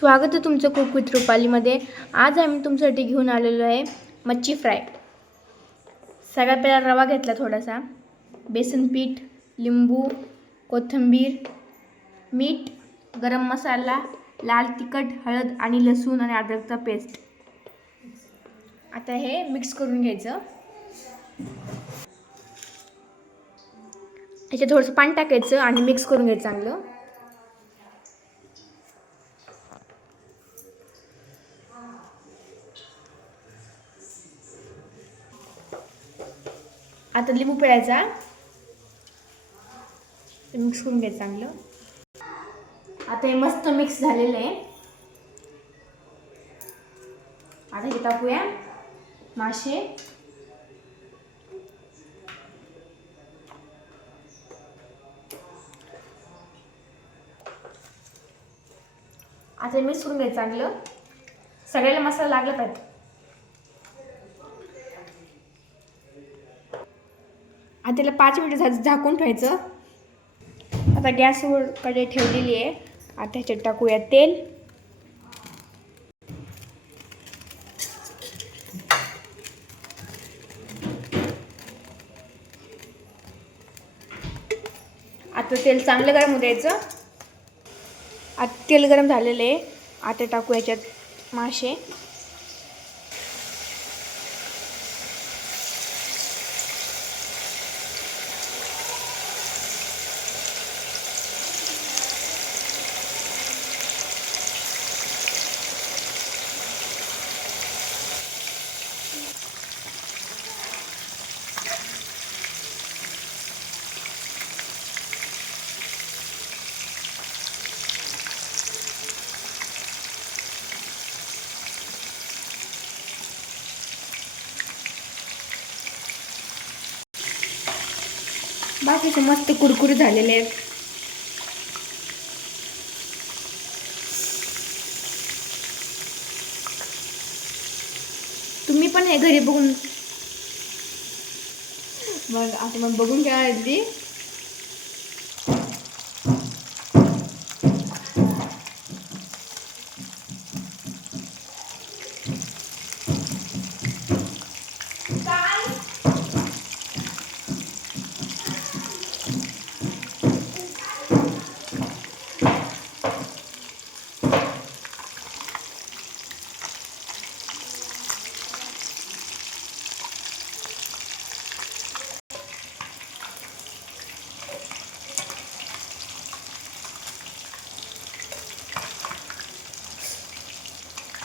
स्वागत आहे तुमचं कुक विथ रुपालीमध्ये। आज आम्ही तुमच्यासाठी घेऊन आलेलो आहे मच्छी फ्राय। सगळ्यात पहिला रवा घेतला, थोडासा बेसन पीठ, लिंबू, कोथिंबीर, मीठ, गरम मसाला, लाल तिखट, हळद आणि लसूण आणि अद्रकचा पेस्ट। आता हे मिक्स करून घ्यायचं। याच्यात थोडंसं पाणी टाकायचं आणि मिक्स करून घ्यायचं चांगलं। आता लिंबू पिळायचा, मिक्स करून घ्यायचं चांगलं। आता हे मस्त मिक्स झालेलं आहे। आता हे टाकूया मासे। आता मिक्स करून घ्यायचं चांगलं, सगळ्याला मसाला लागला पाहिजे। आता त्याला 5 मिनिटं झाकून ठेवायचं। आता गॅसवर कढई ठेवलेली आहे। आता ह्याच्यात टाकूया तेल। आता तेल चांगलं गरम होऊ द्यायचं। आता तेल गरम झालेलं आहे। आता टाकू याच्यात मासे। बाकीचे मस्त कुरकुरी झालेले आहेत। तुम्ही पण हे घरी बघून मग बघून घ्या आधी।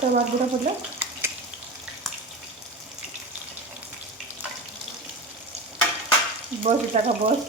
तवा बुडा पडला। बस होता का बस।